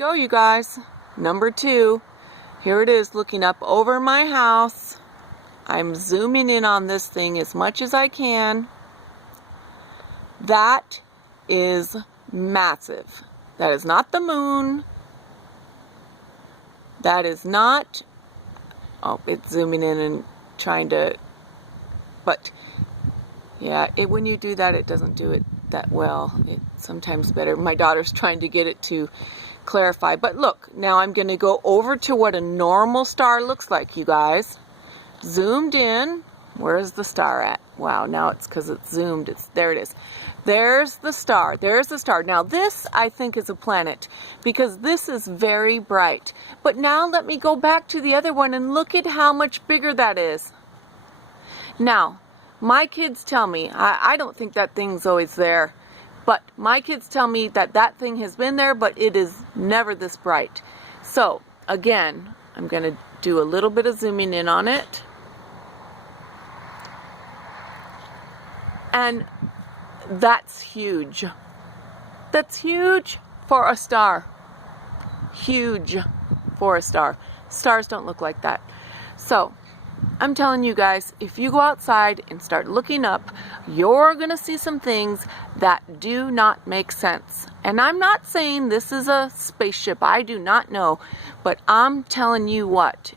go, you guys. Number 2. Here it is looking up over my house. I'm zooming in on this thing as much as I can. That is massive. That is not the moon. That is not... Oh, it's zooming in and trying to... But, yeah, when you do that, it doesn't do it that well. It's sometimes better. My daughter's trying to get it to clarify. But look, now I'm going to go over to what a normal star looks like, you guys. Zoomed in. Where's the star at? Wow, now it's because it's zoomed. There it is. There's the star. There's the star. Now this, I think, is a planet because this is very bright. But now let me go back to the other one and look at how much bigger that is. Now, my kids tell me, I don't think that thing's always there, but my kids tell me that that thing has been there, but it is never this bright. So, again, I'm going to do a little bit of zooming in on it. And that's huge. That's huge for a star. Huge for a star. Stars don't look like that. So, I'm telling you guys, if you go outside and start looking up, you're going to see some things that do not make sense. And I'm not saying this is a spaceship. I do not know. But I'm telling you what.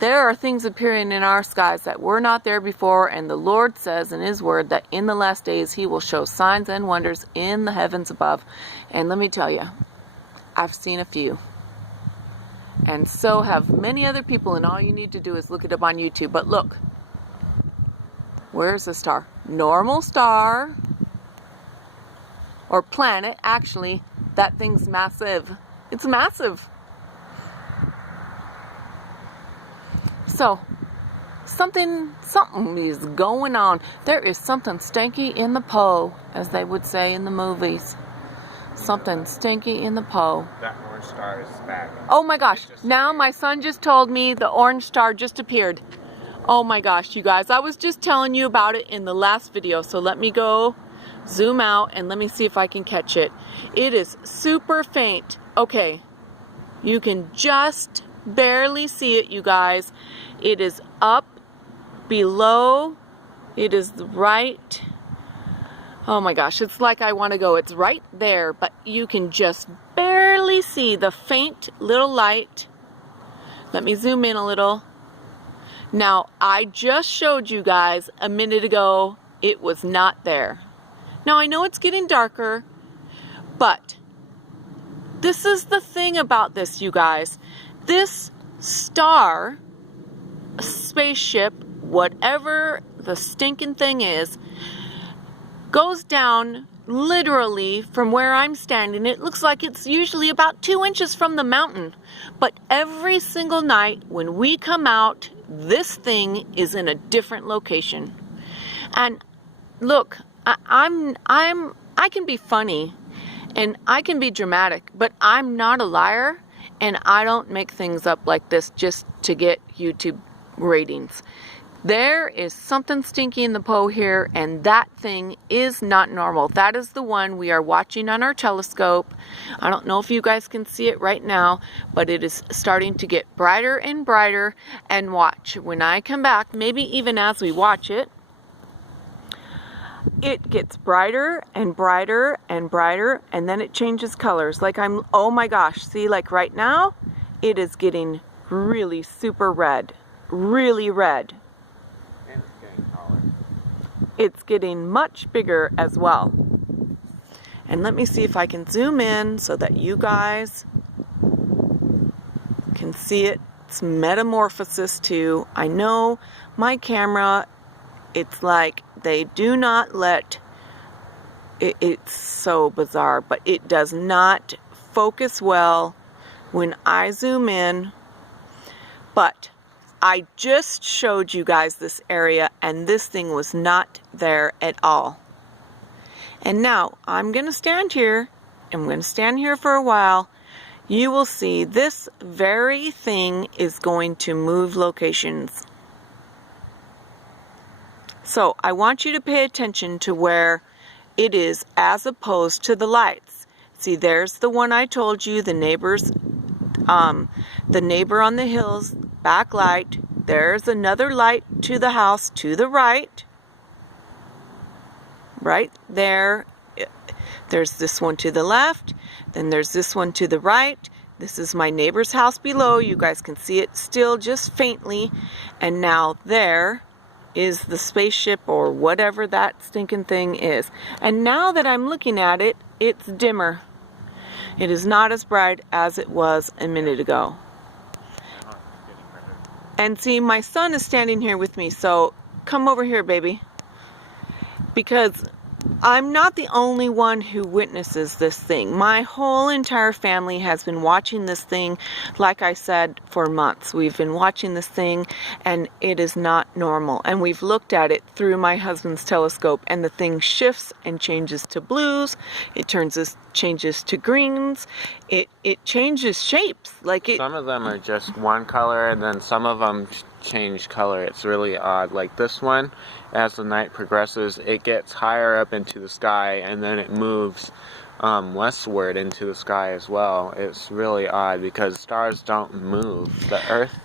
There are things appearing in our skies that were not there before, and the Lord says in His Word that in the last days He will show signs and wonders in the heavens above. And let me tell you, I've seen a few. And so have many other people, and all you need to do is look it up on YouTube. But look, where's the star? Normal star, or planet, actually. That thing's massive. It's massive. So, something is going on. There is something stinky in the po, as they would say in the movies. Something stinky in the po. That orange star is back. Oh my gosh, now my son just told me the orange star just appeared. Oh my gosh, you guys, I was just telling you about it in the last video, so let me go zoom out and let me see if I can catch it. It is super faint. Okay, you can just barely see it, you guys. It is up below. It is right. Oh my gosh, it's like I want to go. It's right there, but you can just barely see the faint little light. Let me zoom in a little. Now, I just showed you guys a minute ago it was not there. Now, I know it's getting darker, but this is the thing about this, you guys. This star, spaceship, whatever the stinking thing is, goes down literally from where I'm standing. It looks like it's usually about 2 inches from the mountain. But every single night when we come out, this thing is in a different location. And look, I can be funny and I can be dramatic, but I'm not a liar, and I don't make things up like this just to get YouTube ratings. There is something stinky in the po here, and that thing is not normal. That is the one we are watching on our telescope. I don't know if you guys can see it right now, but it is starting to get brighter and brighter. And watch, when I come back, maybe even as we watch it, it gets brighter and brighter and brighter, and then it changes colors. Like oh my gosh, see, like right now, it is getting really super red, really red. It's getting much bigger as well. And let me see if I can zoom in so that you guys can see its metamorphosis too. I know my camera, it's like they do not let, it's so bizarre, but it does not focus well when I zoom in. But I just showed you guys this area, and this thing was not there at all. And now I'm going to stand here. I'm going to stand here for a while. You will see this very thing is going to move locations. So I want you to pay attention to where it is as opposed to the lights. See, there's the one I told you, the neighbor on the hill's back light. There's another light to the house to the right. Right there. There's this one to the left. Then there's this one to the right. This is my neighbor's house below. You guys can see it still just faintly. And now there is the spaceship or whatever that stinking thing is. And now that I'm looking at it, it's dimmer. It is not as bright as it was a minute ago. And see, my son is standing here with me, so come over here, baby. Because I'm not the only one who witnesses this thing. My whole entire family has been watching this thing, like I said, for months. We've been watching this thing, and it is not normal. And we've looked at it through my husband's telescope, and the thing shifts and changes to blues. It changes to greens. It changes shapes. Some of them are just one color, and then some of them change color. It's really odd. Like this one, as the night progresses, it gets higher up into the sky, and then it moves westward into the sky as well. It's really odd because stars don't move. The Earth,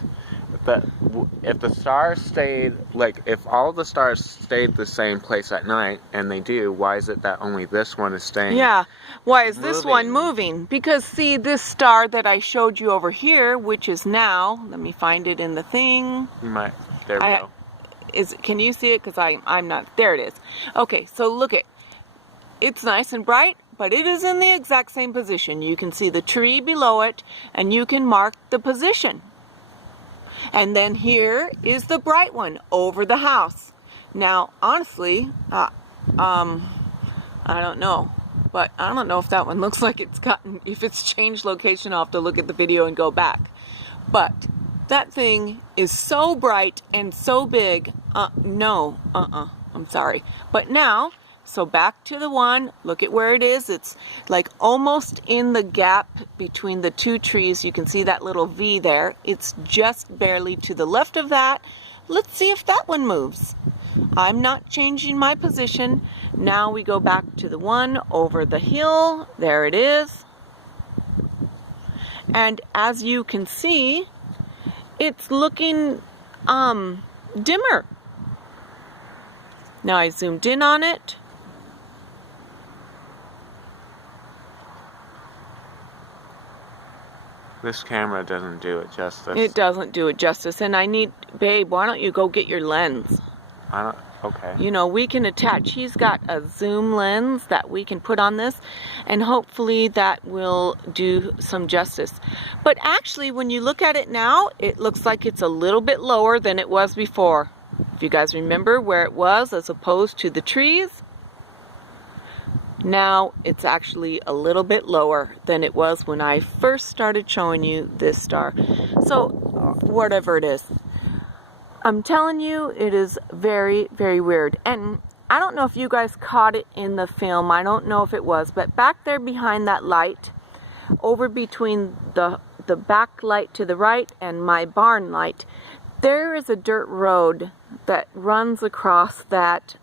if the stars stayed, like if all the stars stayed the same place at night, and they do, why is it that only this one is staying? Yeah, why is this one moving? Because see, this star that I showed you over here, which is now, let me find it in the thing. You might, there we go. Can you see it? Because I'm not, there it is. Okay, so look it's nice and bright, but it is in the exact same position. You can see the tree below it, and you can mark the position. And then here is the bright one over the house. Now, honestly, I don't know. But I don't know if that one looks like if it's changed location. I'll have to look at the video and go back. But that thing is so bright and so big. I'm sorry. But now, so back to the one, look at where it is. It's like almost in the gap between the two trees. You can see that little V there. It's just barely to the left of that. Let's see if that one moves. I'm not changing my position. Now we go back to the one over the hill. There it is. And as you can see, it's looking dimmer. Now I zoomed in on it. This camera doesn't do it justice. It doesn't do it justice. And babe, why don't you go get your lens? Okay. You know, we can attach, he's got a zoom lens that we can put on this, and hopefully that will do some justice. But actually, when you look at it now, it looks like it's a little bit lower than it was before. If you guys remember where it was as opposed to the trees, now it's actually a little bit lower than it was when I first started showing you this star. So, whatever it is. I'm telling you, it is very, very weird. And I don't know if you guys caught it in the film. I don't know if it was. But back there behind that light, over between the back light to the right and my barn light, there is a dirt road that runs across that,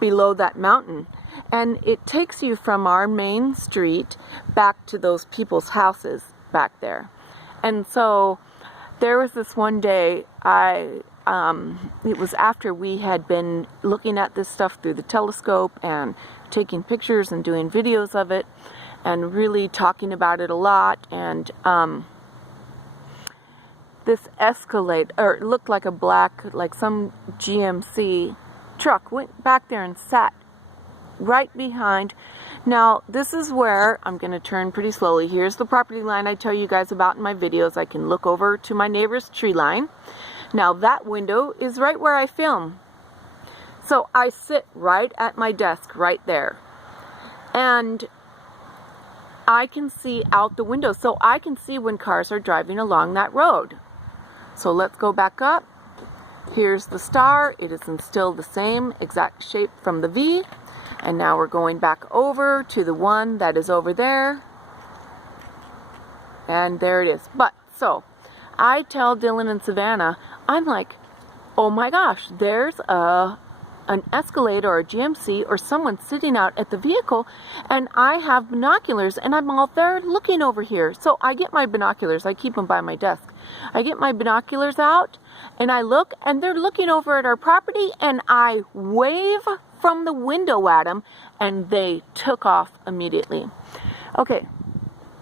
below that mountain. And it takes you from our main street back to those people's houses back there. And so there was this one day, it was after we had been looking at this stuff through the telescope and taking pictures and doing videos of it and really talking about it a lot. And this Escalade, or it looked like a black, like some GMC truck, went back there and sat right behind. Now, this is where I'm going to turn pretty slowly. Here's the property line I tell you guys about in my videos. I can look over to my neighbor's tree line. Now, that window is right where I film. So I sit right at my desk right there. And I can see out the window. So I can see when cars are driving along that road. So let's go back up. Here's the star. It is still the same exact shape from the V. And now we're going back over to the one that is over there. And there it is. But, so, I tell Dylan and Savannah, I'm like, oh my gosh, there's an an Escalade or a GMC or someone sitting out at the vehicle, and I have binoculars and I'm all there looking over here. So I get my binoculars, I keep them by my desk. I get my binoculars out and I look, and they're looking over at our property, and I wave from the window at them, and they took off immediately. Okay,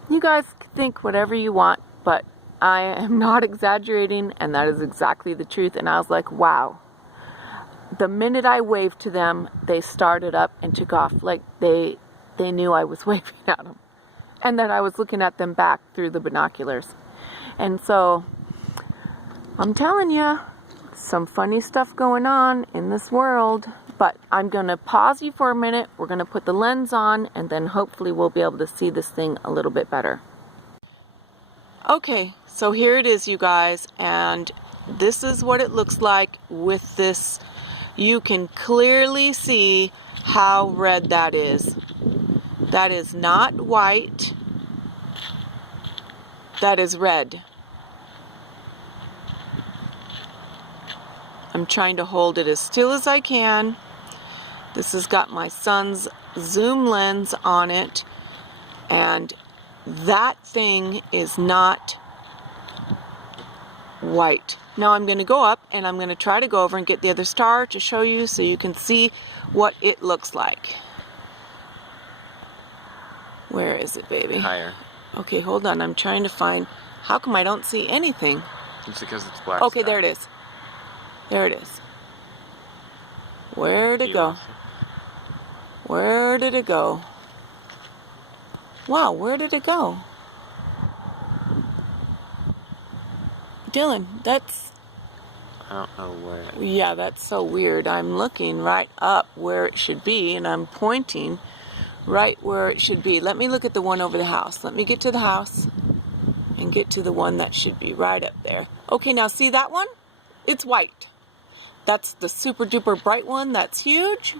you guys think whatever you want, but I am not exaggerating, and that is exactly the truth. And I was like, wow. The minute I waved to them, they started up and took off, like they knew I was waving at them, and that I was looking at them back through the binoculars. And so I'm telling you, some funny stuff going on in this world. But I'm going to pause you for a minute. We're going to put the lens on, and then hopefully we'll be able to see this thing a little bit better. Okay, so here it is, you guys, and this is what it looks like with this. You can clearly see how red that is. That is not white. That is red. I'm trying to hold it as still as I can. This has got my son's zoom lens on it, and that thing is not white. Now I'm going to go up, and I'm going to try to go over and get the other star to show you so you can see what it looks like. Where is it, baby? Higher. Okay, hold on. I'm trying to find. How come I don't see anything? It's because it's black. Okay, there it is. There it is. Where'd it go? Where did it go? Wow, where did it go? Dylan, that's... I don't know where. Yeah, that's so weird. I'm looking right up where it should be, and I'm pointing right where it should be. Let me look at the one over the house. Let me get to the house and get to the one that should be right up there. Okay, now see that one? It's white. That's the super duper bright one. That's huge.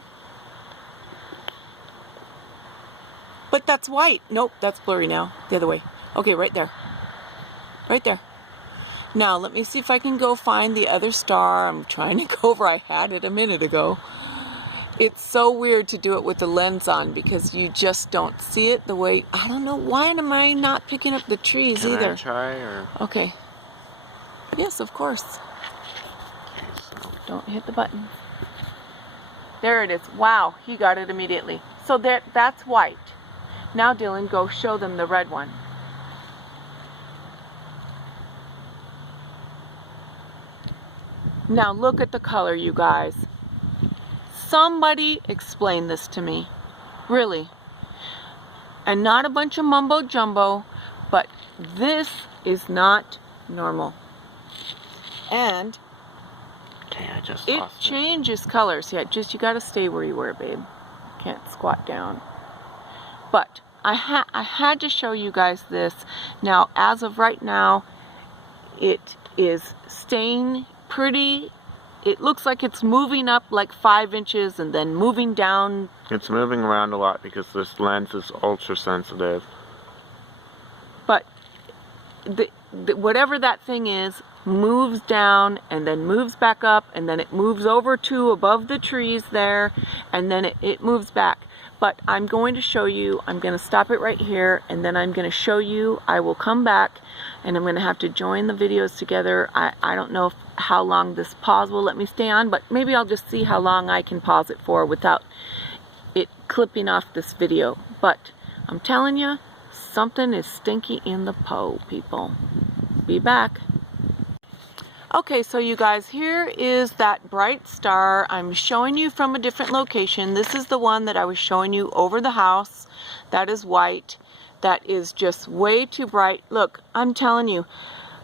But that's white. Nope, that's blurry now. The other way. Okay, right there. Right there. Now, let me see if I can go find the other star. I'm trying to go over. I had it a minute ago. It's so weird to do it with the lens on because you just don't see it the way... I don't know. Why am I not picking up the trees either? Can I try, or... Okay. Yes, of course. Don't hit the button. There it is. Wow, he got it immediately. So that's white. Now, Dylan, go show them the red one. Now, look at the color, you guys. Somebody explain this to me. Really. And not a bunch of mumbo jumbo, but this is not normal. And I just it lost changes colors. Yeah, just you got to stay where you were, babe. Can't squat down. But I had to show you guys this. Now, as of right now, it is staying pretty. It looks like it's moving up like 5 inches and then moving down. It's moving around a lot because this lens is ultra sensitive. But whatever that thing is moves down and then moves back up, and then it moves over to above the trees there, and then it moves back. But I'm going to show you. I'm going to stop it right here, and then I'm going to show you. I will come back, and I'm going to have to join the videos together. I don't know how long this pause will let me stay on, but maybe I'll just see how long I can pause it for without it clipping off this video. But I'm telling you, something is stinky in the po, people. Be back. Okay, so you guys, here is that bright star. I'm showing you from a different location. This is the one that I was showing you over the house. That is white. That is just way too bright. Look, I'm telling you,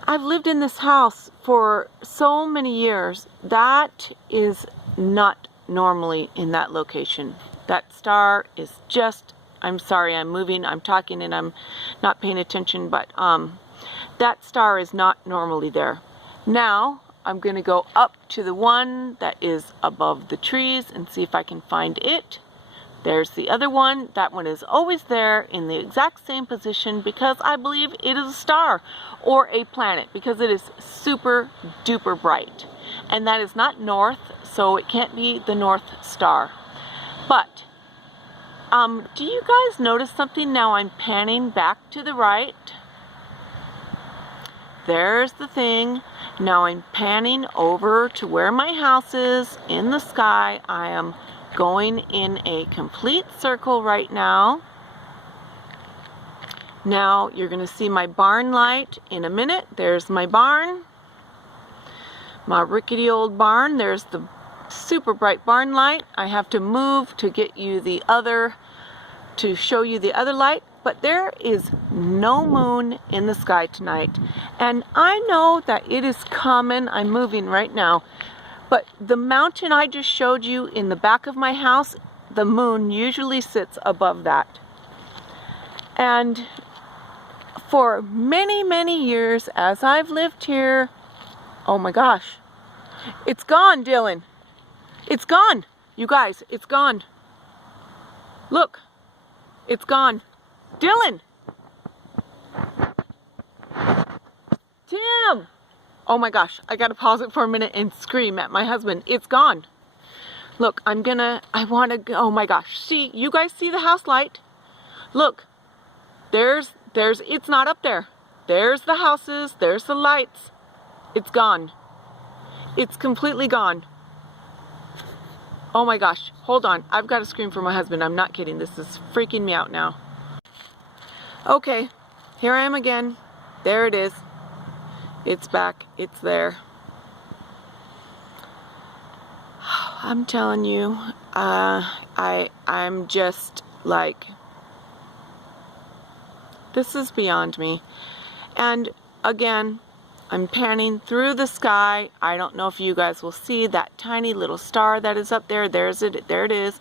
I've lived in this house for so many years. That is not normally in that location. That star is just, I'm sorry, I'm moving, I'm talking, and I'm not paying attention, but that star is not normally there. Now, I'm going to go up to the one that is above the trees and see if I can find it. There's the other one. That one is always there in the exact same position because I believe it is a star or a planet because it is super duper bright. and that is not north, so it can't be the North Star. But do you guys notice something now? I'm panning back to the right. There's the thing. Now I'm panning over to where my house is in the sky. I am going in a complete circle right now. Now you're going to see my barn light in a minute. There's my barn. My rickety old barn. There's the super bright barn light. I have to move to get you the other, to show you the other light. But there is no moon in the sky tonight. And I know that it is common. I'm moving right now. But the mountain I just showed you in the back of my house, the moon usually sits above that. And for many, many years as I've lived here, oh my gosh, it's gone, Dylan. It's gone. You guys, it's gone. Look, it's gone. Dylan! Tim! Oh my gosh, I gotta pause it for a minute and scream at my husband. It's gone. Look, I wanna go, oh my gosh. See, you guys see the house light? Look, it's not up there. There's the houses, there's the lights. It's gone. It's completely gone. Oh my gosh, hold on. I've got to scream for my husband. I'm not kidding. This is freaking me out now. Okay, here I am again. There it is. It's back. It's there. I'm telling you, I'm just like, this is beyond me. And again, I'm panning through the sky. I don't know if you guys will see that tiny little star that is up there. There it is.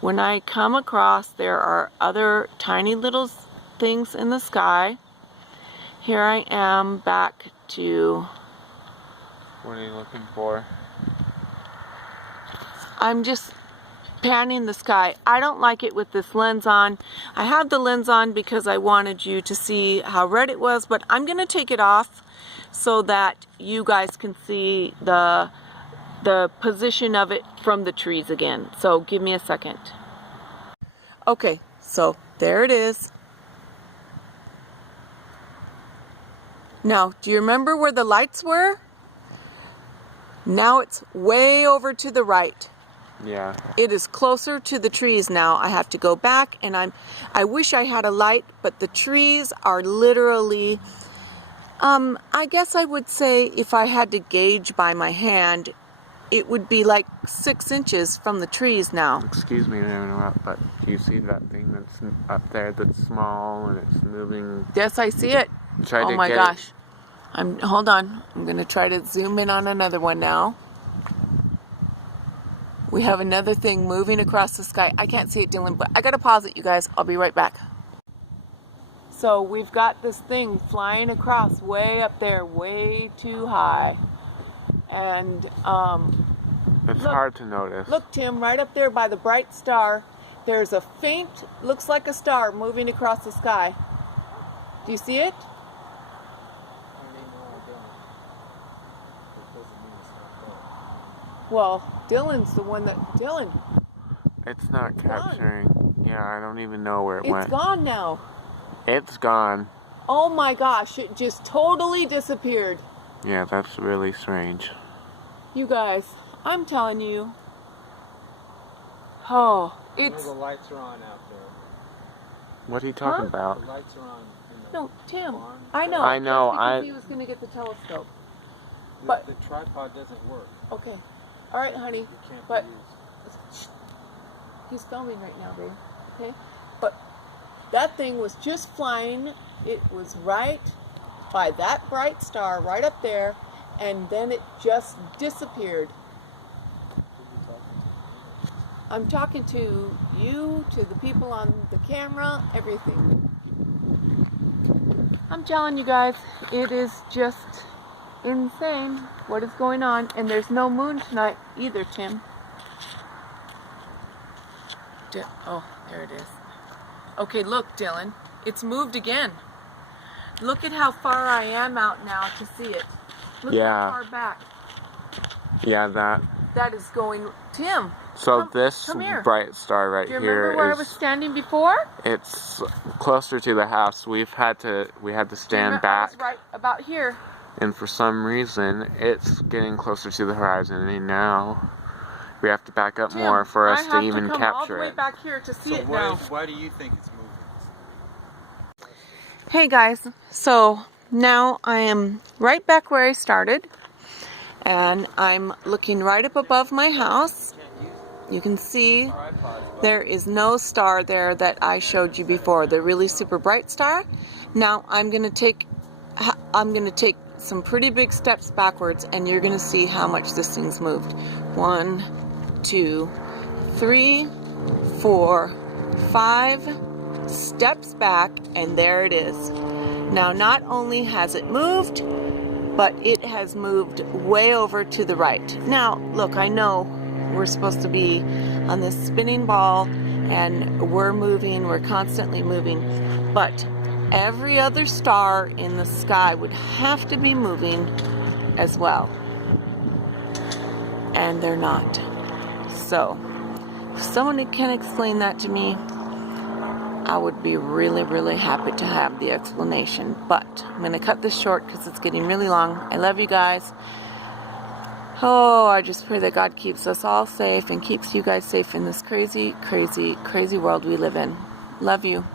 When I come across, there are other tiny little things in the sky. Here I am back to... What are you looking for? I'm just panning the sky. I don't like it with this lens on. I had the lens on because I wanted you to see how red it was, but I'm going to take it off so that you guys can see the position of it from the trees again. So give me a second. Okay, so there it is. Now, do you remember where the lights were? Now it's way over to the right. Yeah. It is closer to the trees now. I have to go back, and I wish I had a light, but the trees are literally, I guess I would say if I had to gauge by my hand, it would be like 6 inches from the trees now. Excuse me to interrupt, but do you see that thing that's up there that's small and it's moving? Yes, I see it. Oh my gosh. Hold on. I'm going to try to zoom in on another one now. We have another thing moving across the sky. I can't see it, Dylan, but I got to pause it, you guys. I'll be right back. So we've got this thing flying across way up there, way too high. And it's hard to notice. Look, Tim, right up there by the bright star, there's a faint, looks like a star moving across the sky. Do you see it? Well, Dylan's the one that... Dylan! It's not capturing. Yeah, I don't even know where it went. It's gone now. It's gone. Oh my gosh, it just totally disappeared. Yeah, that's really strange. You guys, I'm telling you. Oh, it's... The lights are on out there. What are you talking about? The lights are on. No, Tim, barn. I know. I know. Because he was going to get the telescope. But the tripod doesn't work. Okay. All right, honey. It can't But be used. he's filming right now, babe. Okay? But that thing was just flying. It was right by that bright star right up there, and then it just disappeared. I'm talking to you, to the people on the camera, everything. I'm telling you guys, it is just insane what is going on, and there's no moon tonight either, Tim. Oh, there it is. Okay, look, Dylan, it's moved again. Look at how far I am out now to see it. Look how far back. Yeah, That is going, Tim. So this come here. bright star right Do you here remember where I was is, standing before? it's closer to the house. We had to stand back. I was right about here. And for some reason, it's getting closer to the horizon, and now we have to back up Tim, more for us to even I have to come all the capture way it. back here to see So it now. why do you think it's moving? Hey guys, so now I am right back where I started, and I'm looking right up above my house. You can see there is no star there that I showed you before, the really super bright star. Now I'm gonna take some pretty big steps backwards, and you're gonna see how much this thing's moved. 1, 2, 3, 4, 5 steps back, and there it is. Now not only has it moved, but it has moved way over to the right. Now look, I know we're supposed to be on this spinning ball, and we're moving, we're constantly moving, but every other star in the sky would have to be moving as well, and they're not. So if someone can explain that to me, I would be really, really happy to have the explanation. But I'm going to cut this short because it's getting really long. I love you guys. Oh, I just pray that God keeps us all safe and keeps you guys safe in this crazy, crazy, crazy world we live in. Love you.